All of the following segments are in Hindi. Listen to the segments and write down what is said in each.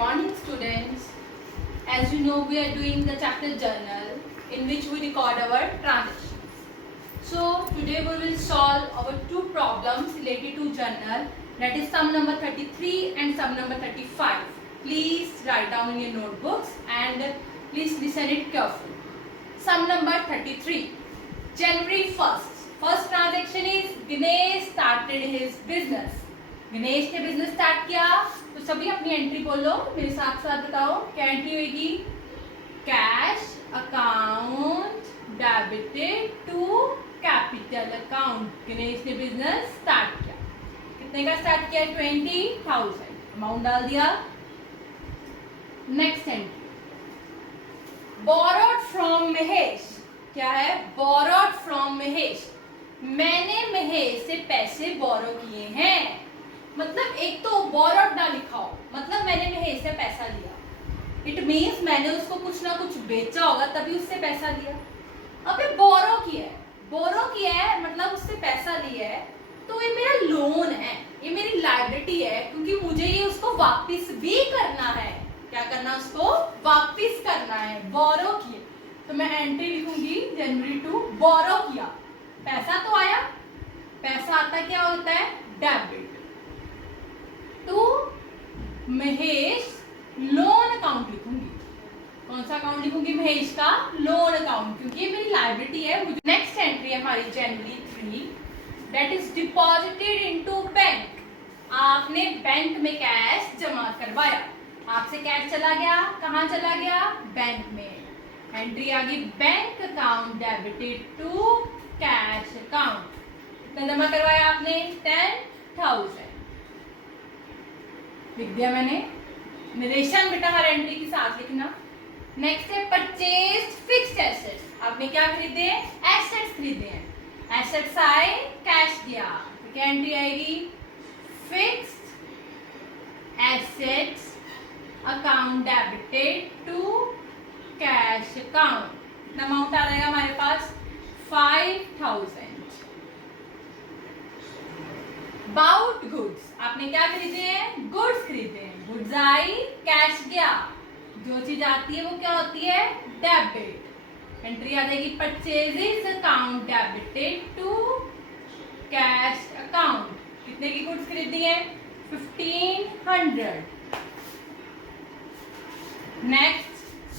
Morning students, as you know we are doing the chapter journal in which we record our transactions. So today we will solve our two problems related to journal, that is sum number 33 and sum number 35. Please write down in your notebooks and please listen it carefully. Sum number 33. January 1st. First transaction is Ganesh started his business. Ganesh ने बिजनेस स्टार्ट किया, तो सभी अपनी एंट्री बोलो, मेरे साथ साथ बताओ क्या एंट्री होगी। Cash account debited to capital account. Ganesh ने बिजनेस स्टार्ट किया, कितने का स्टार्ट किया? 20,000। अमाउंट डाल दिया। Next entry borrowed from Mahesh. क्या है? Borrowed from Mahesh. मैंने महेश से पैसे बोरो किए हैं। मतलब एक तो बोरोड ना लिखा हो, मतलब मैंने महेश से पैसा लिया। इट मीन्स मैंने उसको कुछ ना कुछ बेचा होगा तभी उससे पैसा लिया। अबे बोरो किया है, बोरो किया है मतलब उससे पैसा लिया है, तो ये मेरा लोन है, ये मेरी लायबिलिटी है, क्योंकि मुझे ये उसको वापस भी करना है। क्या करना? उसको वापस करना है। बोरो किया, तो मैं एंट्री लिखूंगी जनवरी 2। बोरो किया, पैसा तो आया। पैसा आता क्या होता है? Debit to Mahesh loan account लिखूंगी। कौन सा अकाउंट लिखूंगी? महेश का लोन अकाउंट, क्योंकि ये मेरी लायबिलिटी है। नेक्स्ट एंट्री है हमारी जनवरी 3, that is deposited into bank. आपने बैंक में कैश जमा करवाया, आपसे कैश चला गया, कहाँ चला गया? बैंक में। एंट्री आ गई bank account debited to cash account. कितना जमा करवाया आपने? 10,000। लिख दिया मैंने। नरेशन बेटा हर एंट्री के साथ लिखना। नेक्स्ट है परचेज फिक्स्ड एसेट्स। आपने क्या खरीदे? एसेट्स खरीदे हैं। एसेट्स आए, कैश दिया, तो क्या एंट्री आएगी? Fixed assets account debited to cash account. कितना अमाउंट आ जाएगा हमारे पास? 5,000। Bought goods. आपने क्या खरीदे हैं? गुड्स खरीदे हैं। गुड्स आई, कैश गया। जो चीज आती है वो क्या होती है? डेबिट। एंट्री आ जाएगी purchases account debited to cash account. कितने की गुड्स खरीदी है? 1,500। Next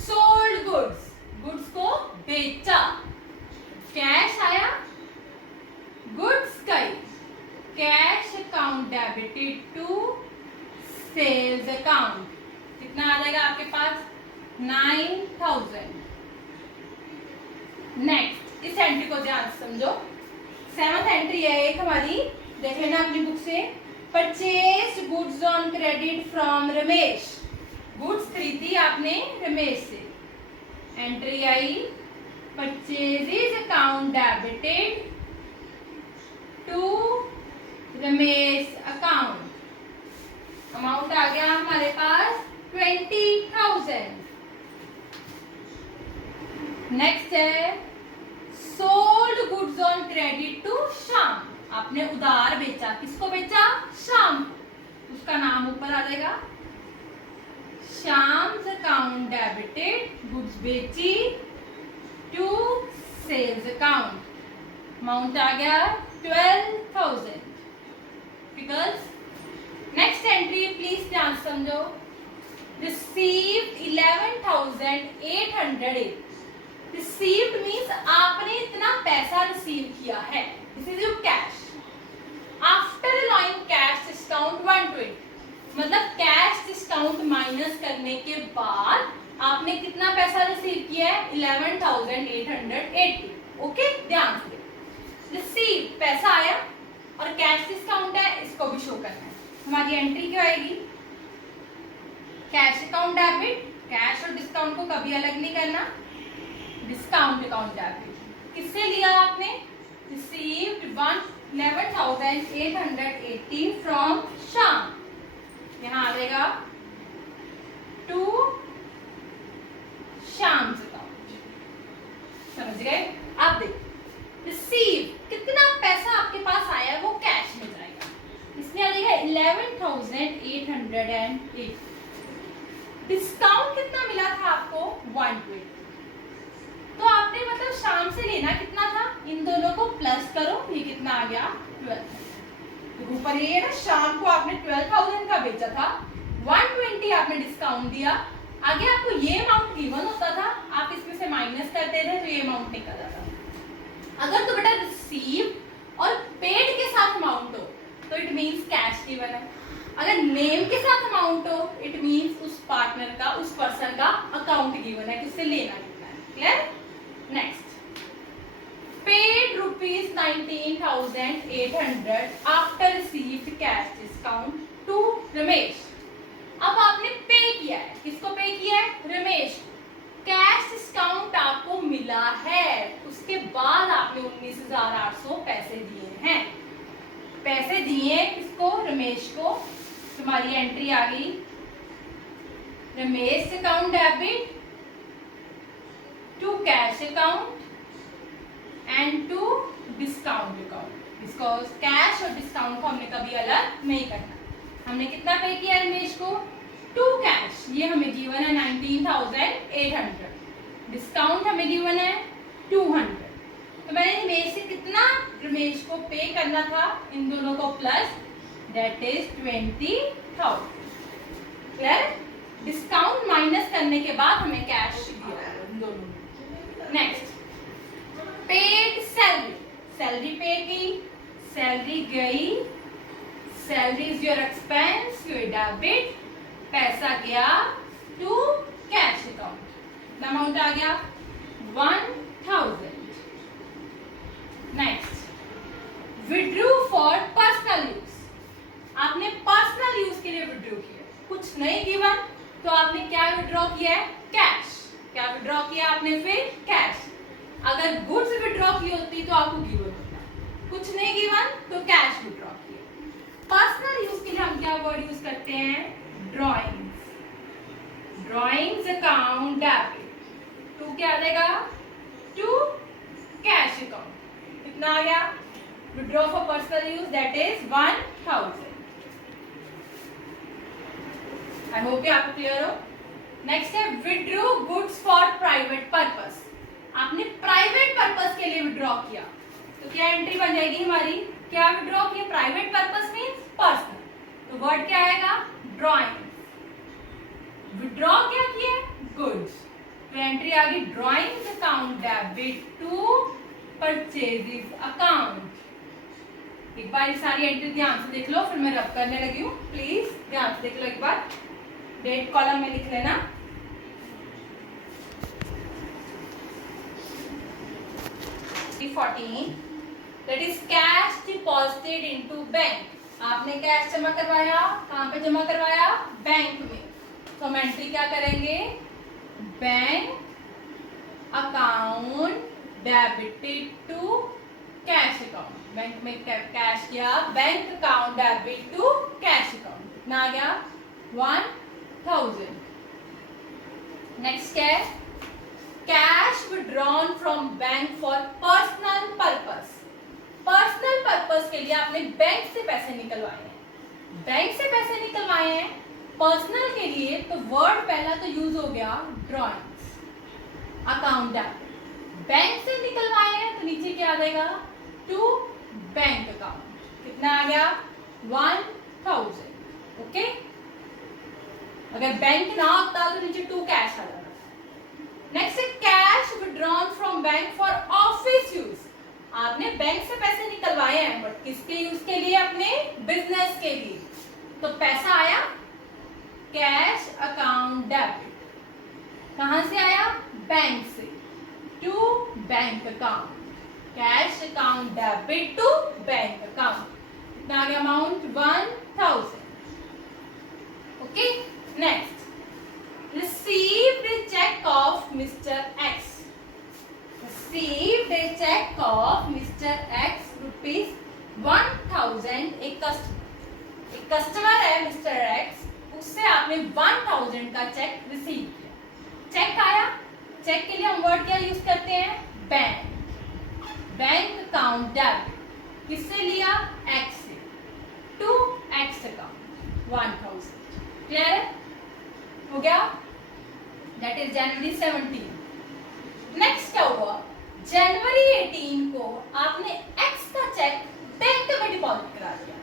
sold goods. गुड्स को बेचा, कैश आया, गुड्स गई। Cash account debited to sales account. कितना आ जाएगा आपके पास? 9,000। नेक्स्ट इस एंट्री को ध्यान से समझो। 7th एंट्री है एक हमारी, देख लेना अपनी बुक से। Purchase goods on credit from Ramesh. Goods खरीदी आपने रमेश से। एंट्री आई purchases account debited to Ramesh account. Amount आ गया हमारे पास 20,000। नेक्स्ट है sold goods on credit to Shyam. आपने उधार बेचा, किसको बेचा? श्याम। उसका नाम ऊपर आ जाएगा। श्याम्स अकाउंट डेबिटेड, गुड्स बेची टू सेल्स अकाउंट। अमाउंट आ गया 12,000। नेक्स्ट एंट्री प्लीज ध्यान समझो। रिसीव्ड 11,808। रिसीव्ड मीन्स आपने इतना पैसा रिसीव किया है। This is your cash. After allowing cash discount 120, मतलब कैश डिस्काउंट माइनस करने के बाद आपने कितना पैसा रिसीव किया है? 11,880। ओके, ध्यान से। रिसीव पैसा आया और कैश डिस्काउंट है, इसको भी शो करना है। हमारी एंट्री क्या आएगी? Cash account debit. कैश और डिस्काउंट को कभी अलग नहीं करना। Discount account debit. किससे लिया आपने? Received 11,880 from Shyam. यहाँ आ जाएगा टू श्याम अकाउंट। समझ गए? आप देखो रिसीव कितना पैसा आपके पास आया वो कैश में जाएगा। इसमें आ जाएगा 11,880। डिस्काउंट कितना मिला था आपको 120। तो आपने मतलब शाम से लेना कितना था, इन दोनों को प्लस करो, ये कितना आ गया 12। तो ऊपर ये ना शाम को आपने 12,000 का बेचा था, 120 आपने डिस्काउंट दिया, आगे आपको ये अमाउंट गिवन होता था, आप इसमें से माइनस करते थे तो ये अमाउंट निकल जाता। अगर तो बेटा रिसीव और पेड के साथ अमाउंट हो तो इट मींस कैश गिवन है, अगर नेम के साथ अमाउंट हो इट मींस उस पार्टनर का, उस पर्सन का अकाउंट गिवन है कि उससे लेना कितना है। Clear? Next, paid rupees 19,800 after received cash discount to Ramesh. अब आपने पे किया है, किसको पे किया है, रमेश। कैश डिस्काउंट आपको मिला है, उसके बाद आपने 19,800 पैसे दिए हैं। पैसे दिए किसको, रमेश को। तुम्हारी एंट्री आ गई, Ramesh account debit to cash account and to discount account. इसको कैश और डिस्काउंट को हमने कभी अलग नहीं करना। हमने कितना पे किया रमेश को, टू कैश, ये हमें गिवन है 19,800, डिस्काउंट हमें गिवन है 200। तो मैंने रमेश से कितना रमेश को पे करना था, इन दोनों को plus, that is 20,000। Clear? Discount minus करने के बाद हमें कैश दिया इन दोनों। नेक्स्ट, पेड सैलरी, सैलरी पे की, सैलरी गई, salary is your expense, your debit, पैसा गया टू कैश अकाउंट, अमाउंट आ गया 1,000। Next, withdrew for personal use, आपने पर्सनल यूज के लिए विड्रू किया, कुछ नहीं गिवन तो आपने क्या विड्रॉ किया है, कैश। क्या विड्रॉ किया आपने, फिर कैश। अगर गुड्स विड्रॉ की होती तो आपको गिवन होता, कुछ नहीं गिवन तो कैश विड्रॉ किया। पर्सनल यूज के लिए हम क्या वर्ड यूज करते हैं, drawings, drawings account debit to क्या देगा, टू कैश अकाउंट, कितना आ गया, withdraw for personal use that is 1,000। I hope ये आपको क्लियर हो। नेक्स्ट है withdraw goods for private purpose, आपने प्राइवेट पर्पस के लिए विड्रॉ किया तो क्या एंट्री बन जाएगी हमारी, क्या विड्रॉ किया, प्राइवेट पर्पस मींस पर्सनल, तो वर्ड क्या आएगा, ड्राइंग। विड्रॉ क्या किया, गुड्स, तो एंट्री आ गई drawings account debit to purchases account. एक बार ये सारी एंट्री ध्यान से देख लो, फिर मैं रब करने लगी हूँ, प्लीज ध्यान से देख लो एक बार, डेट कॉलम में लिख लेना। That is cash deposited into bank, आपने कैश जमा करवाया, कहाँ पे जमा करवाया, बैंक में। तो हम एंट्री क्या करेंगे, bank account debited to cash account, bank में कैश किया, bank account debit to cash account, कितना आ गया 1,000। नेक्स्ट क्या है, cash withdrawn from bank for personal purpose, personal purpose के लिए आपने बैंक से पैसे निकलवाए हैं, बैंक से पैसे निकलवाए हैं पर्सनल के लिए, तो वर्ड पहला तो यूज हो गया ड्रॉइंग्स अकाउंट डेबिट, बैंक से निकलवाए हैं तो नीचे क्या आ जाएगा, टू बैंक अकाउंट, कितना आ गया 1,000। ओके, अगर बैंक ना होता तो नीचे टू कैश आ जाता। नेक्स्ट है cash withdrawn from bank for office use, आपने बैंक से पैसे निकलवाए हैं बट किसके यूज के लिए, अपने बिजनेस के लिए, तो पैसा आया कैश अकाउंट डेबिट, कहां से आया, बैंक से, to bank account, cash account debit to bank account, कितना आ गया amount 1,000। Okay, next received a check of Mr. X, received a check of Mr. X rupees 1,000, एक कस्टमर है मिस्टर एक्स, उससे आपने 1,000 का चेक रिसीव किया, चेक आया, चेक के लिए हम वर्ड क्या यूज करते हैं, बैंक, बैंक अकाउंट डेबिट, किससे लिया, एक्स से, टू एक्स अकाउंट 1,000। क्लियर है, हो गया। जनवरी 17। नेक्स्ट क्या हुआ, जनवरी 18 को आपने एक्स का चेक बैंक में डिपॉजिट करा दिया।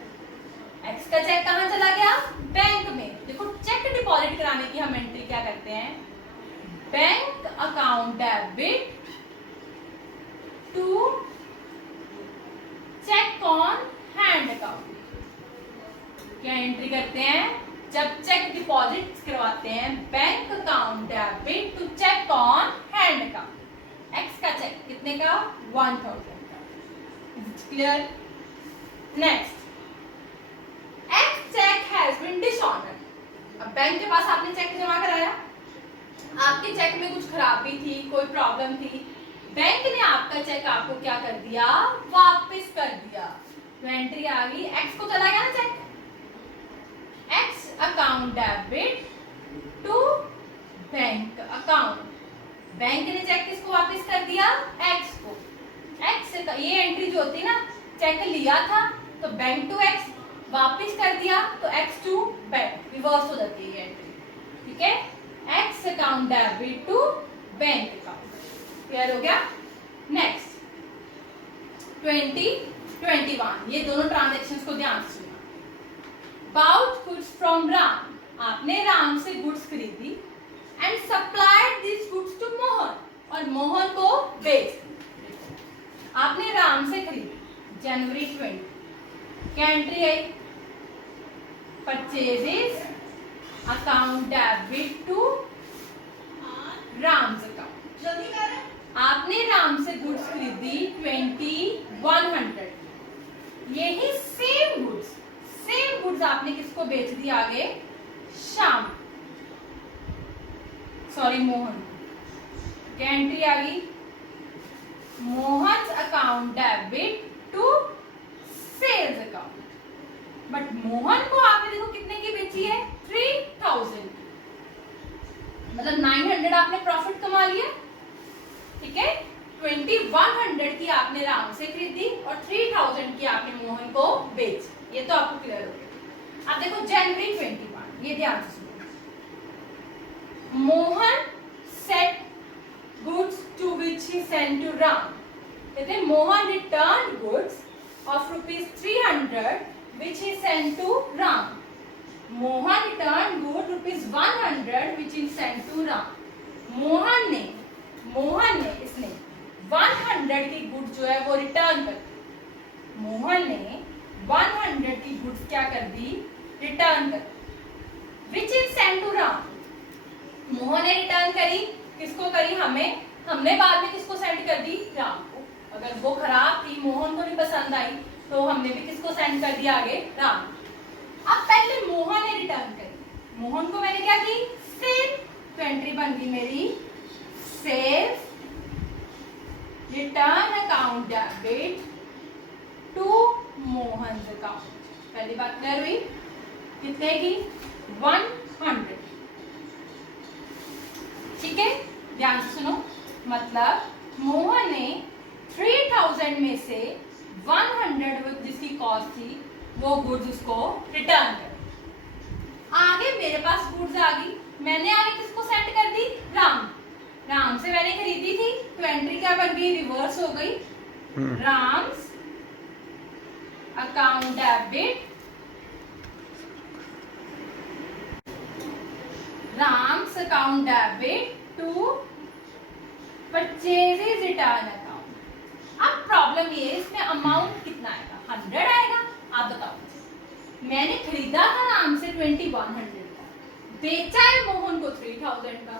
एक्स का चेक कहाँ चला गया, बैंक में। देखो चेक डिपॉजिट कराने की हम एंट्री क्या करते हैं, bank account debit to cheque on hand account. क्या एंट्री करते हैं, जब चेक डिपॉजिट करवाते हैं bank account debit to cheque on hand account. X का चेक कितने का, 1000 का। Clear. Next, X cheque has been dishonoured. अब बैंक के पास आपने चेक जमा कराया, आपके चेक में कुछ खराबी थी, कोई प्रॉब्लम थी, बैंक ने आपका चेक आपको क्या कर दिया, वापस कर दिया। तो एंट्री आ गई, एक्स को चला गया ना cheque, X account debit to bank account. Bank ने चेक किसको वापस कर दिया, एक्स को। एक्स ये एंट्री जो होती है ना, चेक लिया था तो बैंक टू एक्स, वापस कर दिया तो एक्स टू बैंक, रिवर्स हो जाती है ये एंट्री। ठीक है, X account debit to bank account. Clear हो गया। नेक्स्ट 2021, ये दोनों ट्रांजैक्शंस को ध्यान से सुनना। बाउट गुड्स फ्रॉम राम, आपने राम से गुड्स खरीदी and supplied this goods to Mohan, और मोहन को बेच दिया। आपने राम से खरीदी जनवरी 20, क्या एंट्री आई, purchases account debit to Ram's account. जल्दी कर, आपने राम से गुड्स खरीदी 2100, यही सेम गुड्स आपने किसको बेच दी आगे, श्याम, सॉरी मोहन। क्या एंट्री आ गई, Mohan account debit to sales account. But Mohan को आपने देखो कितने की बेची है, 3000, मतलब 900 आपने प्रॉफिट कमा लिया। ठीक है, 2100 की आपने राम से खरीदी और 3000 की आपने मोहन को बेची। ये तो आपको क्लियर हो गया। अब देखो जनवरी 21, ये ध्यान से सुनो। Mohan set goods to which he sent to Ram. कहते हैं Mohan return goods of ₹300 which he sent to Ram. Mohan return good ₹100 which he sent to Ram. Mohan ने इसने 100 की गुड्स जो है वो रिटर्न कर दी। मोहन ने 100 की गुड्स क्या कर दी, रिटर्न कर दी। which he sent to Ram. Mohan ने रिटर्न करी, किसको करी, हमने बाद में किसको सेंड कर दी, राम को। अगर वो खराब थी, मोहन को नहीं पसंद आई, तो हमने भी किसको सेंड कर दिया आगे, राम। अब पहले मोहन ने रिटर्न करी, मोहन को मैंने क्या की, सेल। तो एंट्री बन गई मेरी, sales return account debit to Mohan account. पहली बात क्लियर हुई, कितने की, 100। ठीक है, ध्यान से सुनो, मतलब मोहन ने 3000 में से 100 जिसकी कॉस्ट थी वो गुड्स उसको रिटर्न कर। आगे मेरे पास गुड्स आ गई, मैंने आगे किसको सेंड कर दी, राम से मैंने खरीदी थी, तो एंट्री क्या बन गई, रिवर्स हो गई। Ram's account debit to purchases return account. अब प्रॉब्लम ये है, इसमें अमाउंट कितना आएगा, 100 आएगा। आप बताओ, मैंने खरीदा था राम से 2100 का, बेचा है मोहन को 3000 का।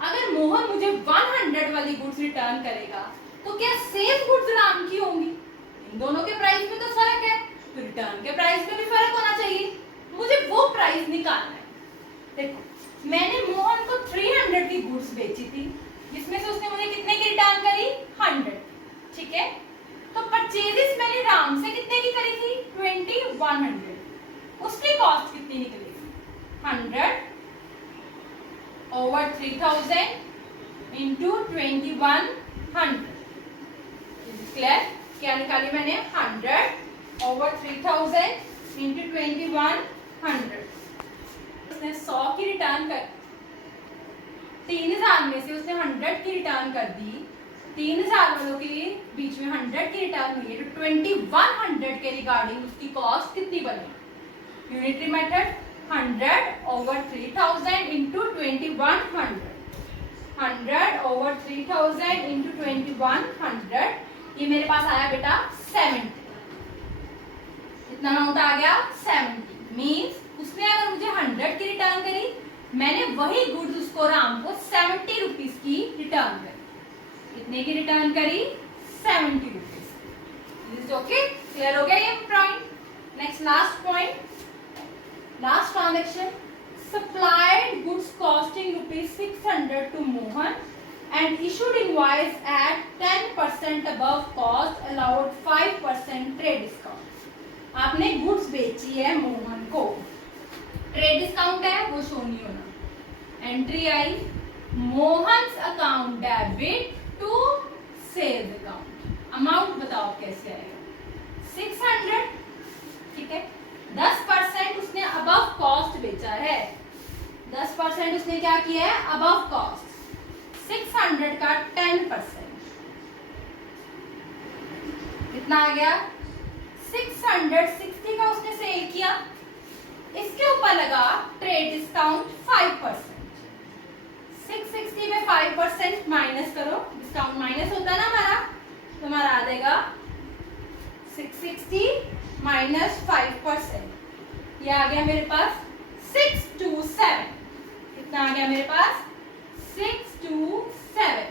अगर मोहन मुझे 100 वाली गुड्स रिटर्न करेगा तो क्या सेम गुड्स राम की होंगी, इन दोनों के प्राइस में तो फर्क है, तो रिटर्न के प्राइस में भी फर्क होना चाहिए। मुझे वो प्राइस निकालना है। देखो, मैंने मोहन को 300 की गुड्स बेची थी, जिसमें से उसने मुझे कितने की रिटर्न करी, 100। ठीक है, तो परचेजेस मैंने राम से कितने की करी थी, 2100। उसकी कॉस्ट कितनी निकलेगी, 100 over 3000 into 2100। क्लियर, क्या निकाली मैंने, 100 over 3000 into 2100। इसने 100 की रिटर्न कर, 3000 में से उसने 100 की रिटर्न कर दी, 3000 वालों के बीच में 100 की रिटर्न हुई है, तो 2100 के रिगार्डिंग उसकी कॉस्ट कितनी बनी? Unitary method 100 over 3000 into 2100, 100 over 3000 into 2100, ये मेरे पास आया बेटा 70। कितना अमाउंट आ गया? 70। मीन्स उसने अगर मुझे 100 की रिटर्न करी, मैंने वही गुड्स उसको राम को 70 रुपीज की रिटर्न करी। कितने की रिटर्न करी? 70 रुपीज। ओके, क्लियर हो गया ये point? Next last point, last transaction, supplied goods costing rupees 600 to Mohan and issued invoice at 10% above cost, allowed 5% trade discount। आपने गुड्स बेची है मोहन को, ट्रेड डिस्काउंट है वो शो नहीं होना। एंट्री आई Mohan's account debit to sales account. Amount बताओ कैसे आएगा? 600, ठीक है। 10% उसने अबव कॉस्ट बेचा है, 10% उसने क्या किया है? Above cost. 600 का 10% कितना आ गया? 660 का उसने सेल किया, इसके ऊपर लगा ट्रेड डिस्काउंट 5%। 660 में 5% माइनस करो, डिस्काउंट माइनस होता है ना हमारा, तो हमारा आ जाएगा 660 माइनस 5%, ये आ गया मेरे पास 627। कितना आ गया मेरे पास? 627।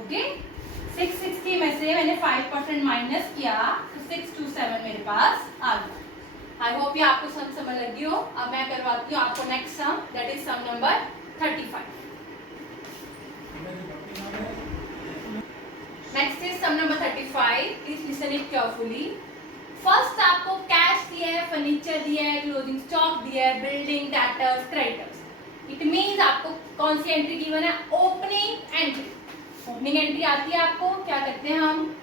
ओके, 660 में से मैंने 5% माइनस किया, तो 627 मेरे पास आ गया। आई होप ये आपको सम समझ लगी हो। अब मैं करवाती हूँ आपको next sum, that is sum number 35। Next is sum number 35। Please listen it carefully. First आपको कैश दिया है, फर्नीचर दिया है, क्लोजिंग स्टॉक दिया है, building, debtors, creditors. It means आपको कौन सी एंट्री गिवन है? Opening entry. ओपनिंग एंट्री आती है आपको, क्या करते हैं हम?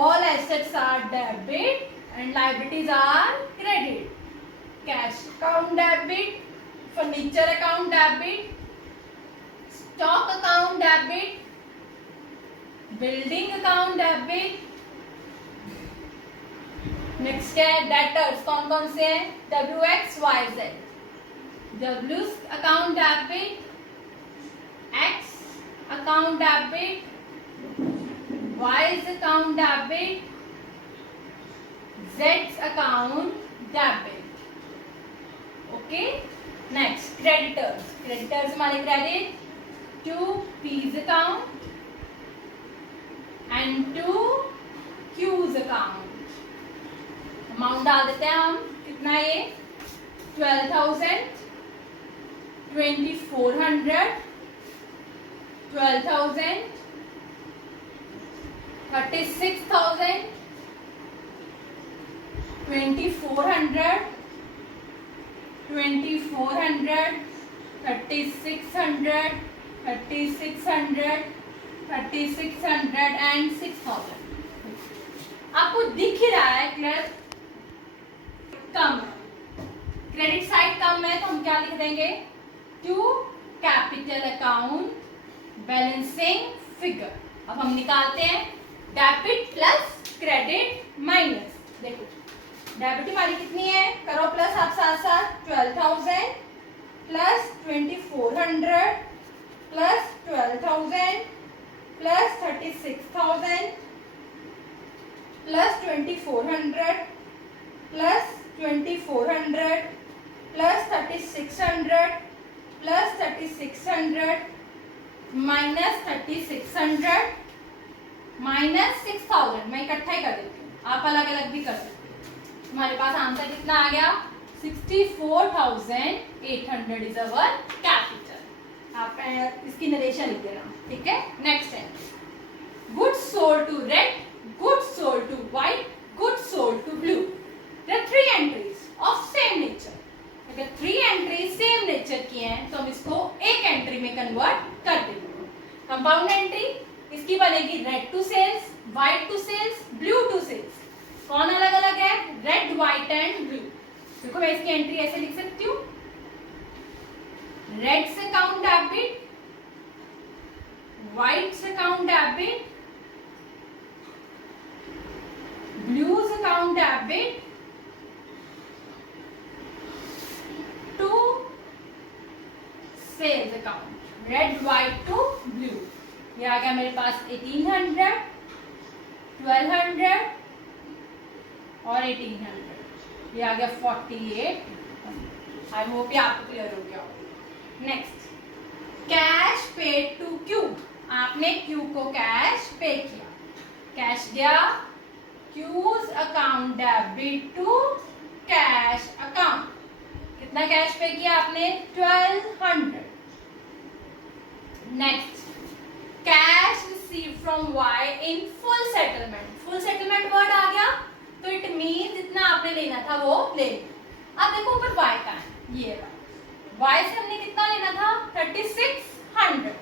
All assets are debit and liabilities are credit. Cash account debit, furniture account debit, stock account debit, building account debit. Next है डेटर्स, कौन कौन से हैं? WXYZ, W account debit, X account debit, Y account debit, Z account debit. Okay, next creditors. Creditors हमारे credit to P's account and to Q's account. Amount डाल देते हैं हम, कितना ये? 12,000, 2,400, 12,000, 36,000, 2,400, 2,400, 3,600, 3,600, 3,600 एंड 6,000। आपको दिख ही रहा है क्लियर? कम, क्रेडिट साइड कम है तो हम क्या लिख देंगे? To capital account balancing figure. अब हम निकालते हैं डेबिट प्लस क्रेडिट माइनस। देखो डेबिट हमारी कितनी है? करो प्लस आप साथ साथ। 12,000 plus 2,400 plus 12,000 plus 36,000 plus 2,400 plus 2,400 plus 3,600 plus 3,600 minus 3,600 minus 6,000। मैं इकट्ठा ही कर देती हूँ, आप अलग अलग भी कर सकते हो। हमारे पास आंसर कितना आ गया? 64,800 इज अवर कैपिटल। आप इसकी नरेशन लिख देना, ठीक है। नेक्स्ट है goods sold to red, goods sold to white, goods sold to blue. There are 3 entries of same nature। अगर 3 एंट्री सेम नेचर की हैं तो हम इसको एक एंट्री में कन्वर्ट कर देंगे। कंपाउंड एंट्री इसकी बनेगी red to sales, white to sales, blue to sales. कौन अलग अलग है? Red, white and blue. देखो मैं इसकी एंट्री ऐसे लिख सकती हूँ, Red's account debit, white's account debit, blue's account debit to sales account. Red white to blue. ये आ गया मेरे पास 1800, 1200 और 1800. ये आ गया 48. आई होप ये आपको क्लियर हो गया हो. Next, cash paid to Q. आपने क्यू को कैश पे किया. कैश गया Q's account debit to cash account. कितना कैश पे किया आपने? 1200. Next, cash receive from Y in full settlement. Full settlement word आ गया तो इट मीन जितना आपने लेना था वो ले. अब देखो ऊपर वाई का है, ये वाई से हमने कितना लेना था? 3600.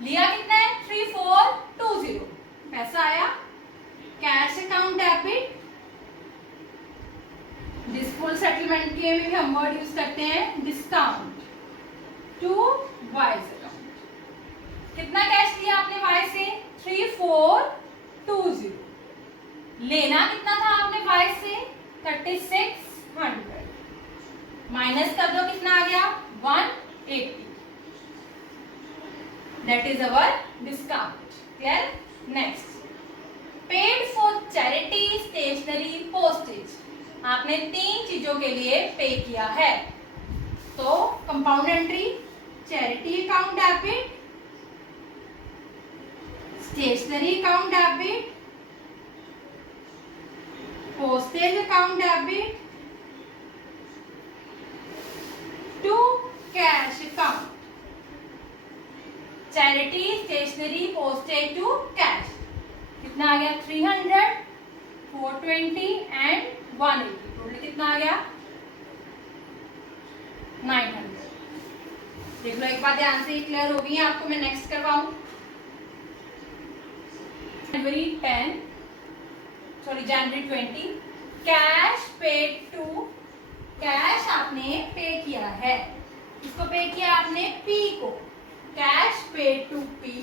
लिया कितना है? 3420. पैसा आया. Cash account debit. This full settlement के में भी हम वर्ड यूज करते हैं डिस्काउंट टू वाइज अकाउंट. कितना कैश लिया आपने वाई से? 3420. लेना कितना था आपने वाई से? 3600. माइनस कर दो, कितना आ गया? 180. That is our discount. Clear? Next, paid for charity, stationery, postage. आपने 3 चीजों के लिए पे किया है. तो compound entry, charity account debit, stationery account debit, postage account debit to cash account. Charity, stationery, postage to cash. कितना आ गया? 300, 420 एंड 180. टोटल कितना आ गया? 900. देख लो एक बात ध्यान से, क्लियर हो गई है आपको. मैं नेक्स्ट करवाऊं. जनवरी 20, कैश पेड टू. कैश आपने पे किया है. किसको पे किया आपने? पी को. Cash paid to P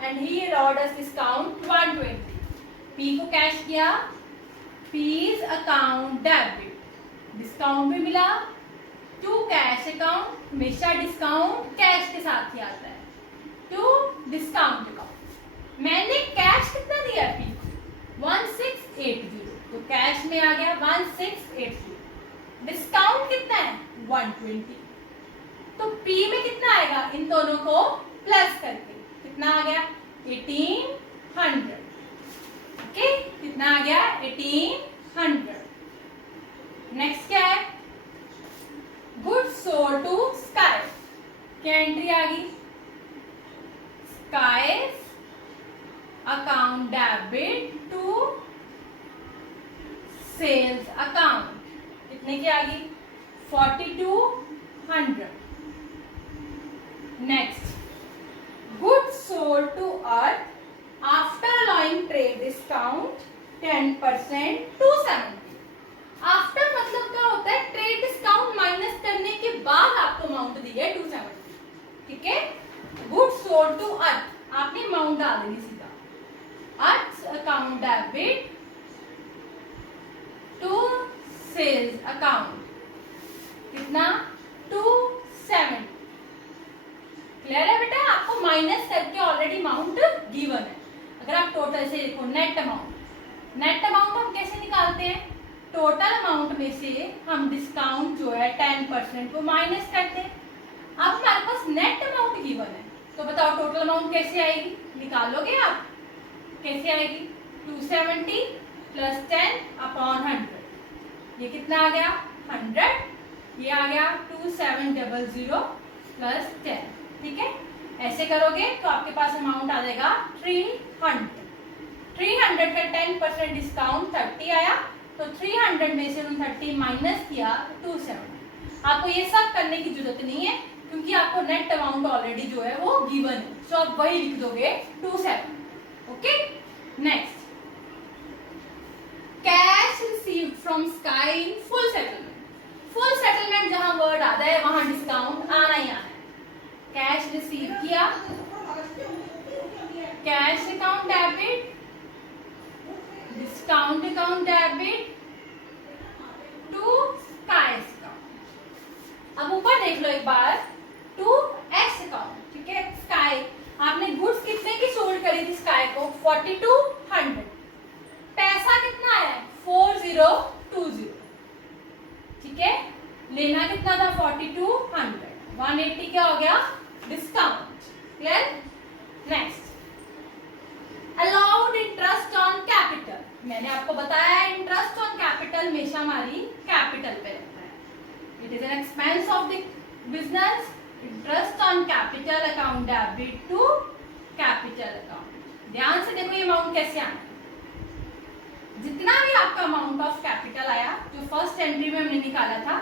and he allowed us discount 120. P को कैश किया. P's account debit. डिस्काउंट भी मिला टू कैश अकाउंट. हमेशा डिस्काउंट कैश के साथ ही आता है. To discount account. मैंने कैश कितना दिया पी को? 1680. तो कैश में आ गया 1680. डिस्काउंट कितना है? 120. तो पी में कितना आएगा? इन दोनों को प्लस करके कितना आ गया? 1800. ओके, कितना आ गया? 1800. नेक्स्ट क्या है? Goods sold to Sky. क्या एंट्री आ गई? Sky account debit to sales account. कितने की आ गई? 4200. Next, goods sold to Earth after allowing trade discount 10% 270. After मतलब क्या होता है? ट्रेड डिस्काउंट माइनस करने के बाद आपको अमाउंट दी है 270. ठीक है. गुड्स सोल्ड टू अर्थ, आपने अमाउंट डाल देनी सीधा. अर्थ account debit to sales account. कितना? 270. क्लियर है बेटा? आपको माइनस करके ऑलरेडी अमाउंट गिवन है. अगर आप टोटल से देखो, नेट अमाउंट. नेट अमाउंट हम कैसे निकालते हैं? टोटल अमाउंट में से हम डिस्काउंट जो है 10% को माइनस करते हैं. अब हमारे पास नेट अमाउंट गिवन है, तो बताओ टोटल अमाउंट कैसे आएगी? निकालोगे आप? कैसे आएगी? 270 प्लस 10/100. ये कितना आ गया? 100. ये आ गया 2700 प्लस 10. ठीक है. ऐसे करोगे तो आपके पास अमाउंट आ जाएगा 300. 300 का 10% डिस्काउंट 30 आया. तो 300 में से 30 माइनस किया 270. आपको ये सब करने की जरूरत नहीं है क्योंकि आपको नेट अमाउंट ऑलरेडी जो है वो गिवन है. सो आप वही लिख दोगे 27. Okay. Next, cash received from Sky in full settlement. Full settlement जहां वर्ड आता है वहां डिस्काउंट आना ही आना है. कैश रिसीव किया, cash account debit, discount account debit to Sky account. अब ऊपर देख लो एक बार, टू एक्स अकाउंट, ठीक है। स्काई आपने गुड्स कितने की सोल्ड करी थी स्काई को, 4200। पैसा कितना है 4020, ठीक है। लेना कितना था 4200, 180 क्या हो गया discount. Clear. Next, allowed interest on capital. मैंने आपको बताया इंटरेस्ट ऑन कैपिटल हमेशा हमारी कैपिटल पे रहता है। It is an expense of the business, interest on capital account debit to capital account. ध्यान से देखो ये अमाउंट कैसे आना, जितना भी आपका अमाउंट ऑफ कैपिटल आया जो फर्स्ट एंट्री में हमने निकाला था,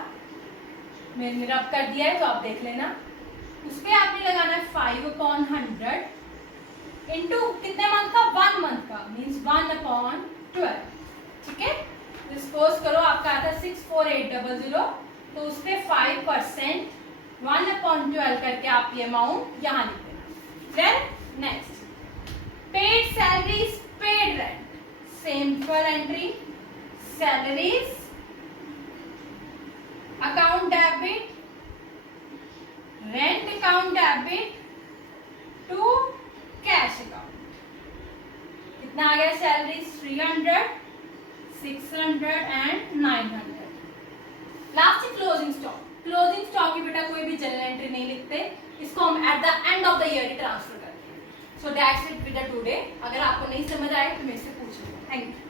मैंने रब कर दिया है तो आप देख लेना, उस पे आपने लगाना है 5/100 इंटू कितने मंथ का, 1 मंथ का, मीन्स 1/12, ठीक है। डिस्पोज करो, आपका आता है 64800, तो उस पे 5% 1/12 करके आप ये अमाउंट यहाँ लिख देना। Then next, paid salaries, paid rent, same for entry, salaries account debit, rent account debit to cash account. कितना आ गया salary, 300, 600 and 900। Last closing stock. Closing stock की बेटा कोई भी जनरल एंट्री नहीं लिखते, इसको हम at the end of the year he transfer करते हैं। So that's it with the today. अगर आपको नहीं समझ आए तो मेरे से पूछ लो। Thank you.